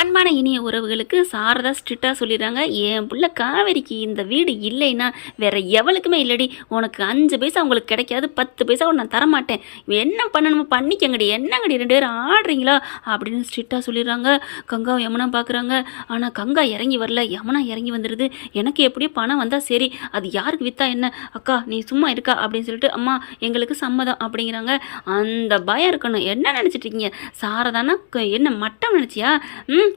அன்பான இனிய உறவுகளுக்கு சாரதா ஸ்ட்ரிக்டாக சொல்லிடுறாங்க, என் புள்ள காவேரிக்கு இந்த வீடு இல்லைன்னா வேற எவளுக்குமே இல்லடி, உனக்கு 5 பைசா உங்களுக்கு கிடைக்காது, 10 பைசா நான் தரமாட்டேன், என்ன பண்ணணுமோ பண்ணிக்கங்கடி, என்னங்கடி 2 பேரும் ஆடுறீங்களா அப்படின்னு ஸ்ட்ரிக்டாக சொல்லிடுறாங்க. கங்கா யமுனா பார்க்குறாங்க. ஆனால் கங்கா இறங்கி வரல, யமுனா இறங்கி வந்துடுது. எனக்கு எப்படியோ பணம் வந்தால் சரி, அது யாருக்கு விற்றா என்ன, அக்கா நீ சும்மா இருக்கா அப்படின்னு சொல்லிட்டு, அம்மா எங்களுக்கு சம்மதம் அப்படிங்கிறாங்க. அந்த பயம் இருக்கணும். என்ன நினச்சிட்டு இருக்கீங்க, சாரதானா என்ன மட்டம் நினச்சியா?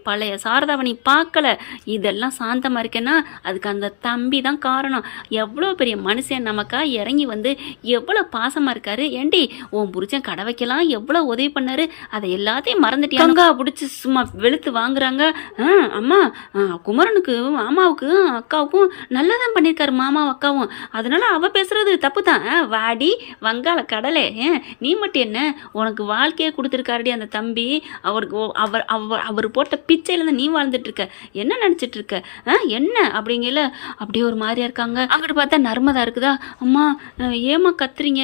பழைய சாரதாவை நீ பார்க்கல, இதெல்லாம் சாந்தமாக இருக்கேன்னா அதுக்கு அந்த தம்பி தான் காரணம். எவ்வளோ பெரிய மனுஷன் நமக்கா இறங்கி வந்து எவ்வளோ பாசமாக இருக்காரு. ஏண்டி உன் புரிச்சன் கடை வைக்கலாம் எவ்வளோ உதவி பண்ணாரு, அதை எல்லாத்தையும் மறந்துட்டியாங்க பிடிச்சி சும்மா வெளுத்து வாங்குறாங்க. அம்மா குமரனுக்கு மாமாவுக்கு அக்காவுக்கும் நல்லதான் பண்ணியிருக்காரு, மாமாவும் அக்காவும், அதனால அவ பேசுறது தப்பு தான். வாடி வங்காள கடலே, நீ மட்டும் என்ன, உனக்கு வாழ்க்கையே கொடுத்துருக்காருடி அந்த தம்பி. அவருக்கு அவர் அவர் அவர் போட்ட பிச்சையிலேருந்து நீ வாழ்ந்துட்டு இருக்க, என்ன நினச்சிட்டு இருக்க என்ன அப்படிங்கல அப்படியே ஒரு மாதிரியா இருக்காங்க. அங்கிட்டு பார்த்தா நர்மதா இருக்குதா. அம்மா ஏமா கத்துறீங்க,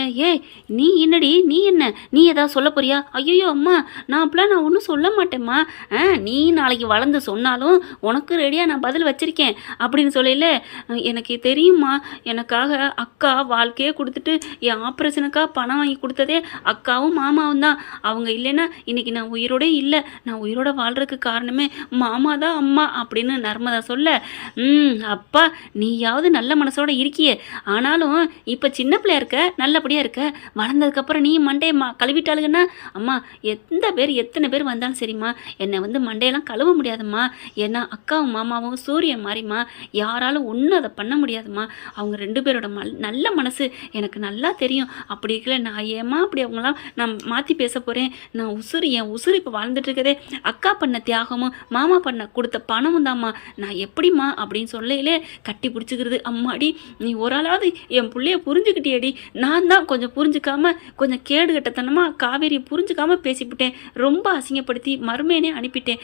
நீ என்னடி, நீ என்ன, நீ ஏதாவது சொல்ல போறியா? ஐயோ அம்மா நான் அப்படிலாம் நான் ஒன்றும் சொல்ல மாட்டேம்மா, நீ நாளைக்கு வளர்ந்து சொன்னாலும் உனக்கு ரெடியாக நான் பதில் வச்சிருக்கேன் அப்படின்னு சொல்லல. எனக்கு தெரியுமா, எனக்காக அக்கா வாழ்க்கையே கொடுத்துட்டு என் ஆப்ரேஷனுக்காக பணம் வாங்கி கொடுத்ததே அக்காவும் மாமாவும் தான். அவங்க இல்லைன்னா இன்னைக்கு நான் உயிரோட இல்லை, நான் உயிரோட வாழ்றதுக்கு காரணமே மாமா தான் அம்மா அப்படின்னு நர்மதா சொல்ல. அப்பா நீயாவது நல்ல மனசோட இருக்கியே, ஆனாலும் இப்போ சின்ன பிள்ளையா இருக்க, நல்லபடியாக இருக்க, வளர்ந்ததுக்கப்புறம் நீ மண்டையை கழுவிட்டாளுங்கன்னா, அம்மா எத்தனை பேர் வந்தாலும் சரிம்மா, என்னை வந்து மண்டையெல்லாம் கழுவ முடியாதும்மா, ஏன்னா அக்காவும் மாமாவும் சூரியன் மாதிரிம்மா, யாராலும் ஒன்றும் அதை பண்ண முடியாதும்மா, அவங்க 2 பேரோட நல்ல மனசு எனக்கு நல்லா தெரியும். அப்படி இருக்கல நான் ஏமா அப்படி அவங்களாம் நான் மாற்றி பேச போகிறேன், நான் என் உசுறு இப்போ வாழ்ந்துட்டு இருக்கதே அக்கா பண்ண தியாகமும் மாமா பண்ண கொடுத்த பணமும் தாம்மா, நான் எப்படிம்மா அப்படின்னு சொல்லையிலே கட்டி பிடிச்சிக்கிறது. அம்மாடி நீ ஒரு ஆளாவது என் பிள்ளைய புரிஞ்சுக்கிட்டியடி, நான் தான் கொஞ்சம் புரிஞ்சுக்காம, கொஞ்சம் கேடு கட்டத்தனமாக காவேரியை புரிஞ்சுக்காம பேசிவிட்டேன், ரொம்ப அசிங்கப்படுத்தி மறுமையனே அனுப்பிட்டேன்.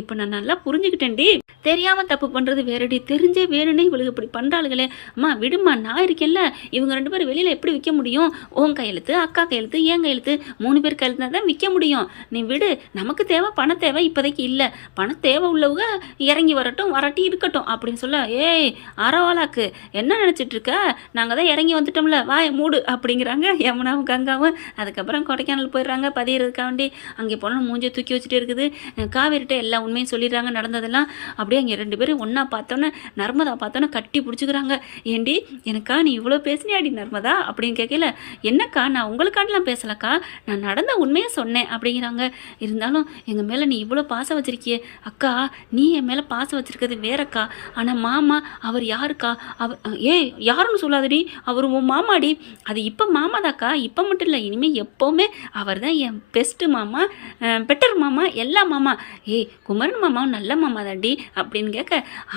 இப்போ நான் நல்லா புரிஞ்சுக்கிட்டேன்டி, தெரியாமல் தப்பு பண்ணுறது வேறடி, தெரிஞ்சே வேணுன்னே இவளுக்கு இப்படி பண்ணுறாளுகளே. அம்மா விடுமா, நான் இருக்கேன்ல, இவங்க 2 பேரும் வெளியில் எப்படி விற்க முடியும், உன் கையெழுத்து அக்கா கையெழுத்து என் கையெழுத்து 3 பேர் கையெழுத்து தான் விற்க முடியும், நீ விடு, நமக்கு தேவை பண தேவை இப்போதைக்கு இல்லை, பண தேவை உள்ளவங்க இறங்கி வரட்டி இருக்கட்டும் அப்படின்னு சொல்ல. அரவாளாக்கு என்ன நினச்சிட்டு இருக்க, நாங்கள் தான் இறங்கி வந்துட்டோம்ல, வாய மூடு அப்படிங்கிறாங்க யமுனாவும் கங்காவும். அதுக்கப்புறம் கொடைக்கானல் போயிடுறாங்க பதியறதுக்காண்டி. அங்கே போனால் மூஞ்சியை தூக்கி வச்சுட்டே இருக்குது. காவேரிட்ட எல்லா உண்மையும் சொல்லிடுறாங்க நடந்ததெல்லாம். அப்படியே அங்கே 2 பேரும் ஒன்றா பார்த்தோன்னே நர்மதா பார்த்தோன்னே கட்டி பிடிச்சிக்கிறாங்க. ஏண்டி எனக்கா நீ இவ்வளோ பேசினியாடி நர்மதா அப்படின்னு கேட்கல. என்னக்கா நான் உங்களுக்காண்டிலாம் பேசலக்கா, நான் நடந்த உண்மையை சொன்னேன் அப்படிங்கிறாங்க. இருந்தாலும் எங்கள் மேலே நீ இவ்வளோ பாசம் வச்சிருக்கியே அக்கா, நீ என் மேலே பாசம் வச்சிருக்கிறது வேறக்கா, ஆனால் மாமா அவர் யாருக்கா, அவர் யாருன்னு சொல்லாதடி, அவர் உன் மாமாடி, அது இப்போ மாமாதாக்கா, இப்போ மட்டும் இல்லை இனிமேல் எப்போவுமே அவர் தான் என் பெஸ்ட்டு மாமா, பெட்டர் மாமா, எல்லா மாமா. குமரன் மாமாவும் நல்ல மாமா தாண்டி அப்படின்னு கேட்க.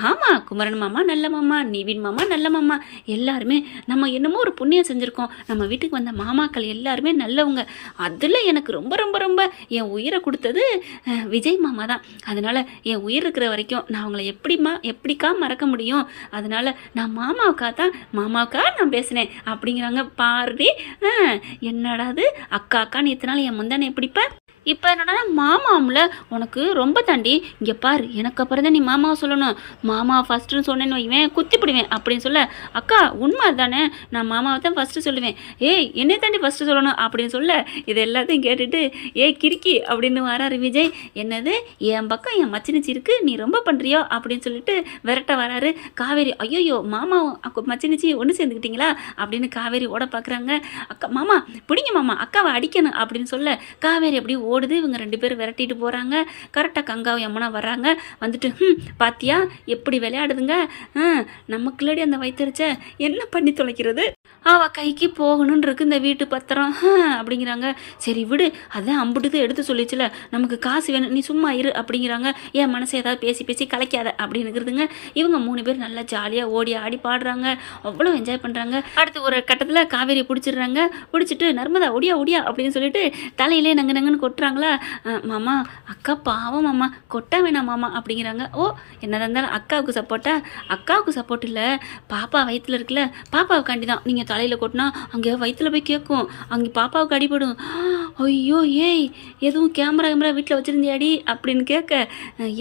ஆமாம் குமரன் மாமா நல்ல மாமா, நிவின் மாமா நல்ல மாமா, எல்லாருமே நம்ம என்னமோ ஒரு புண்ணியம் செஞ்சுருக்கோம், நம்ம வீட்டுக்கு வந்த மாமாக்கள் எல்லாருமே நல்லவங்க, அதில் எனக்கு ரொம்ப ரொம்ப ரொம்ப என் உயிரை கொடுத்தது விஜய் மாமா தான். அதனால் என் உயிர் இருக்கிற வரைக்கும் நான் அவங்கள எப்படிக்கா மறக்க முடியும், அதனால் நான் மாமாவுக்கா நான் பேசினேன் அப்படிங்கிறாங்க. பாருடி என்னடாது அக்கா நீ இத்தனை நாள் என் முந்தானே எப்படிப்ப, இப்போ என்னடா மாமாவில் உனக்கு ரொம்ப தாண்டி, இங்கே பாரு எனக்கு அப்புறம் தான் நீ மாமாவை சொல்லணும், மாமாவை ஃபஸ்ட்டுன்னு சொன்னேன்னு வைவேன் குத்தி பிடுவேன் அப்படின்னு சொல்ல. அக்கா உண்மை தானே, நான் மாமாவை தான் ஃபஸ்ட்டு சொல்லுவேன், என்னை தாண்டி ஃபஸ்ட்டு சொல்லணும் அப்படின்னு சொல்ல. இது எல்லாத்தையும் கேட்டுட்டு கிறுக்கி அப்படின்னு வராரு விஜய். என்னது என் பக்கம் என் மச்சினிச்சி இருக்கு, நீ ரொம்ப பண்ணுறியோ அப்படின்னு சொல்லிட்டு விரட்ட வராரு. காவேரி ஐயோ மாமாவும் மச்சினிச்சி ஒன்று சேர்ந்துக்கிட்டீங்களா அப்படின்னு காவேரி ஓட பார்க்குறாங்க. அக்கா மாமா பிடிங்க மாமா, அக்காவை அடிக்கணும் அப்படின்னு சொல்ல. காவேரி அப்படி ஓடுது. இவங்க 2 பேரும் விரட்டிட்டு போகிறாங்க. கரெக்டாக கங்காவும் யமுனா வர்றாங்க. வந்துட்டு பாத்தியா எப்படி விளையாடுதுங்க, நமக்குள்ளடி அந்த வயிற்றுச்ச என்ன பண்ணி தொலைக்கிறது, அவள் கைக்கு போகணுன்னு இருக்கு இந்த வீட்டு பத்திரம் அப்படிங்கிறாங்க. சரி விடு, அதான் அம்புட்டு எடுத்து சொல்லிச்சுல, நமக்கு காசு வேணும், நீ சும்மா இரு அப்படிங்கிறாங்க. என் மனசை ஏதாவது பேசி கலைக்காத அப்படின்னுக்கிறதுங்க. இவங்க 3 பேர் நல்லா ஜாலியாக ஓடி ஆடி பாடுறாங்க, அவ்வளோ என்ஜாய் பண்ணுறாங்க. அடுத்து ஒரு கட்டத்தில் காவேரி பிடிச்சிடுறாங்க. பிடிச்சிட்டு நர்மதா ஒடியா அப்படின்னு சொல்லிட்டு தலையிலே நங்குன்னு கொட்டுறாங்களா. மாமா அக்கா பாவம் மாமா, கொட்ட வேணாம் மாமா அப்படிங்கிறாங்க. என்னதான் இருந்தாலும் அக்காவுக்கு சப்போர்ட்டா, அக்காவுக்கு சப்போர்ட் இல்லை, பாப்பா வயிற்றுல இருக்குல்ல, பாப்பாவுக்காண்டி தான் நீங்கள் இங்கே தலையில் கொட்டினா அங்கே வயிற்றுல போய் கேட்கும், அங்கே பாப்பாவுக்கு அடிபடும். ஐயோ ஏய் எதுவும் கேமரா வீட்டில் வச்சுருந்தியாடி அப்படின்னு கேட்க,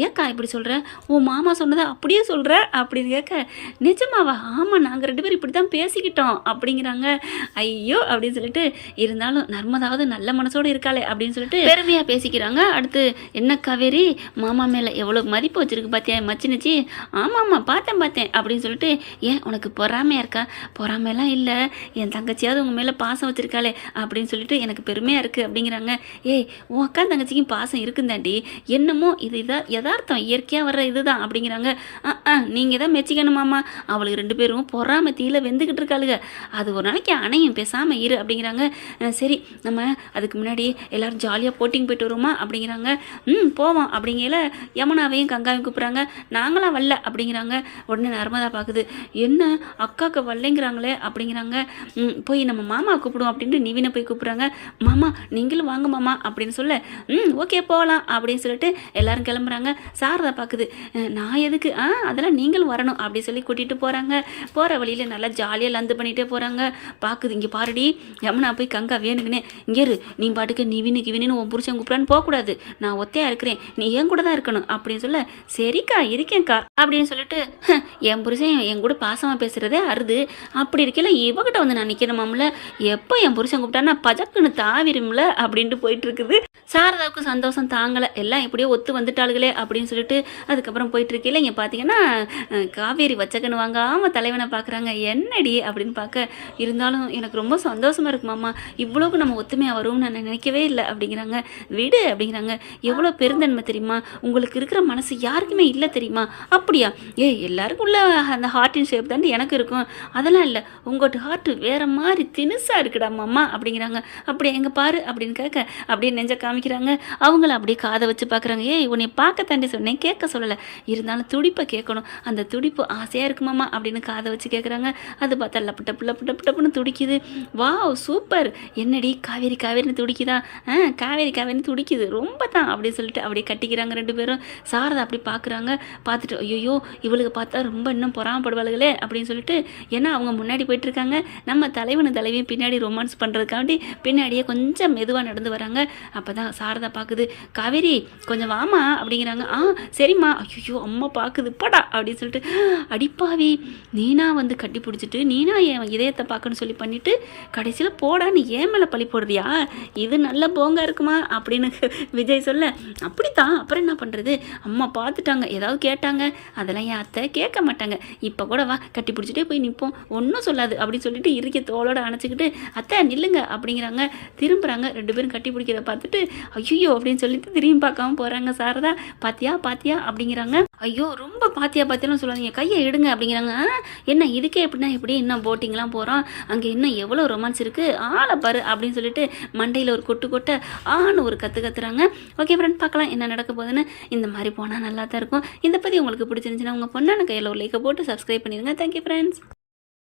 ஏக்கா இப்படி சொல்கிற, உன் மாமா சொன்னதை அப்படியே சொல்கிற அப்படின்னு கேட்க, நிஜமாவா, ஆமாம் நாங்கள் 2 பேரும் இப்படி தான் பேசிக்கிட்டோம் அப்படிங்கிறாங்க. ஐயோ அப்படின்னு சொல்லிட்டு, இருந்தாலும் நர்மதாவது நல்ல மனசோடு இருக்காளே அப்படின்னு சொல்லிட்டு பெருமையாக பேசிக்கிறாங்க. அடுத்து, என்ன காவேரி மாமா மேலே எவ்வளோ மதிப்பு வச்சுருக்கு பார்த்தியா மச்சினிச்சி? ஆமாம்மா பார்த்தேன் அப்படின்னு சொல்லிட்டு, ஏன் உனக்கு பொறாமையாக இருக்கா? பொறாமையெல்லாம் இல்லை, என் தங்கச்சியாவது உங்கள் மேலே பாசம் வச்சுருக்காளே அப்படின்னு சொல்லிட்டு எனக்கு பெருமையாக இருக்குது அப்படிங்கிறாங்க. ஏய் உன் அக்கா தங்கச்சிக்கும் பாசம் இருக்குந்தாண்டி, என்னமோ இது யதார்த்தம் இயற்கையாக வர்ற இதுதான் அப்படிங்கிறாங்க. நீங்கள் தான் மெச்சிக்கணுமாம்மா, அவளுக்கு 2 பேரும் பொறாமை தீயில வெந்துக்கிட்டு இருக்காளுங்க, அது ஒரு நாளைக்கு அணையும், பேசாமல் இரு அப்படிங்கிறாங்க. சரி நம்ம அதுக்கு முன்னாடி எல்லோரும் ஜாலியாக போட்டிங் போயிட்டு வருவோமா அப்படிங்கிறாங்க. போவோம் அப்படிங்கல யமுனாவையும் கங்காவையும் கூப்பிட்றாங்க. நாங்களாம் வரல அப்படிங்கிறாங்க. உடனே நர்மதா பார்க்குது, என்ன அக்காவுக்கு வரலைங்கிறாங்களே அப்படிங்கிறாங்க. போய் நம்ம மாமா கூப்பிடுவோம் அப்படின்ட்டு நிவினை போய் கூப்பிட்றாங்க. மாமா நீங்களும் வாங்க மாமா அப்படின்னு சொல்ல, ஓகே போகலாம் அப்படின்னு சொல்லிட்டு எல்லாரும் கிளம்புறாங்க. சாரதா பார்க்குது, நான் எதுக்கு, அதெல்லாம் நீங்களும் வரணும் அப்படி சொல்லி கூட்டிகிட்டு போகிறாங்க. போகிற வழியில் நல்லா ஜாலியாக லந்து பண்ணிகிட்டே போகிறாங்க. பார்க்குது, இங்கே பாருடி யமுனா போய் கங்கா வேணுங்கண்ணே இங்கே இரு, நீ பாட்டுக்கு நிவின்னு உன் புருஷன் கூப்பிடான்னு போகக்கூடாது, நான் ஒத்தையாக இருக்கிறேன், நீ என் கூட தான் இருக்கணும் அப்படின்னு சொல்ல, சரிக்கா இருக்கேன்க்கா அப்படின்னு சொல்லிட்டு, என் புருஷன் என் கூட பாசமாக பேசுகிறதே அறுது, அப்படி இருக்கல இவகிட்ட வந்து நான் நிற்கணுமாம்ல, எப்போ என் புருஷன் கூப்பிட்டான்னா பஜக்குன்னு தாவிரும்ல அப்படின்ட்டு போயிட்டு இருக்குது. சாரதாவுக்கு சந்தோஷம் தாங்கலை, எல்லாம் எப்படியோ ஒத்து வந்துட்டாளுகளே அப்படின்னு சொல்லிட்டு அதுக்கப்புறம் போயிட்டுருக்கையில் இங்கே பார்த்தீங்கன்னா காவேரி வச்சக்கன்னு வாங்காமல் தலைவனை பார்க்குறாங்க. என்னடி அப்படின்னு பார்க்க, இருந்தாலும் எனக்கு ரொம்ப சந்தோஷமாக இருக்கு மாமா, இவ்வளோக்கு நம்ம ஒத்துமையாக வரும்னு நான் நினைக்கவே இல்லை அப்படிங்கிறாங்க. விடு அப்படிங்கிறாங்க. எவ்வளோ பெருந்தன்மை தெரியுமா, உங்களுக்கு இருக்கிற மனசு யாருக்குமே இல்லை தெரியுமா? அப்படியா? எல்லாருக்கும் உள்ள அந்த ஹார்ட்டின் ஷேப் தாண்டி எனக்கு இருக்கும், அதெல்லாம் இல்லை, உங்கள்கிட்ட ஹார்ட்டு வேறு மாதிரி தினுசாக இருக்குடா மாமா அப்படிங்கிறாங்க. அப்படியே எங்கே பாரு அப்படின்னு கேட்க, அப்படியே நெஞ்ச காமிக்கிறாங்க. அவங்கள அப்படியே காதை வச்சு பார்க்குறாங்க. உன்னை பார்க்க தாண்டி சொன்னேன், கேட்க சொல்லலை, இருந்தாலும் துடிப்பை கேட்கணும், அந்த துடிப்பு ஆசையாக இருக்குமாம்மா அப்படின்னு காதை வச்சு கேட்குறாங்க. அது பார்த்தா லப்பட்டப்புன்னு துடிக்குது. வாவ் சூப்பர், என்னடி காவேரின்னு துடிக்குதா? காவேரின்னு துடிக்குது ரொம்ப தான் அப்படின்னு சொல்லிட்டு அப்படியே கட்டிக்கிறாங்க 2 பேரும். சாரதா அப்படி பார்க்குறாங்க. பார்த்துட்டு, ஐயோ இவளுக்கு பார்த்தா ரொம்ப இன்னும் பொறாமப்படுவாளுகளே அப்படின்னு சொல்லிட்டு, ஏன்னா அவங்க முன்னாடி போயிட்டுருக்காங்க, நம்ம தலைவியும் பின்னாடி ரொமான்ஸ் பண்ணுறதுக்காண்டி பின்னாடியே கொஞ்சம் மெதுவாக நடந்து வராங்க. அப்போ தான் சாரதா பார்க்குது, காவேரி கொஞ்சம் வாமா அப்படிங்கிறாங்க. சரிம்மா. ஐயோ அம்மா பார்க்குது படா அப்படின்னு சொல்லிட்டு, அடிப்பாவி நீனா வந்து கட்டி பிடிச்சிட்டு நீனா என் இதயத்தை பார்க்கணும்னு சொல்லி பண்ணிவிட்டு கடைசியில் போடான்னு ஏன் மேலே பழி போடுறியா, இது நல்ல போங்கா இருக்குமா அப்படின்னு விஜய் சொல்ல, அப்படித்தான் அப்புறம் என்ன பண்ணுறது, அம்மா பார்த்துட்டாங்க ஏதாவது கேட்டாங்க, அதெல்லாம் என் அத்தை கேட்க மாட்டாங்க, இப்போ கூட வா கட்டி பிடிச்சிட்டே போய் நிற்போம், ஒன்றும் சொல்லாது அப்படின்னு சொல்லிட்டு இருக்க தோளோட அணைச்சிக்கிட்டு, அத்தை நில்லுங்க அப்படிங்கிறாங்க. திரும்புகிறாங்க. 2 பேரும் கட்டி பிடிக்கிறத பார்த்துட்டு, ஐயோ அப்படின்னு சொல்லிட்டு திரும்பி பார்க்காம போகிறாங்க. சாரதா பாத்தியா அப்படிங்கிறாங்க. ஐயோ ரொம்ப பாத்தியான்னு சொல்லாதீங்க, கையை எடுங்க அப்படிங்கிறாங்க. என்ன இதுக்கே எப்படின்னா எப்படி, இன்னும் போட்டிங்லாம் போகிறோம், அங்கே இன்னும் எவ்வளோ ரொமான்ஸ் இருக்குது, ஆளை பாரு அப்படின்னு சொல்லிட்டு மண்டையில் ஒரு கொட்டு ஆன்னு ஒரு கத்துறாங்க. ஓகே ஃப்ரெண்ட், பார்க்கலாம் என்ன நடக்க போகுதுன்னு. இந்த மாதிரி போனால் நல்லா தான் இருக்கும். இந்த பற்றி உங்களுக்கு பிடிச்சிருந்துச்சுன்னா உங்கள் பொண்ணான கையில் ஒரு லைக்கை போட்டு சப்ஸ்கிரைப் பண்ணிடுங்க. Thank you friends.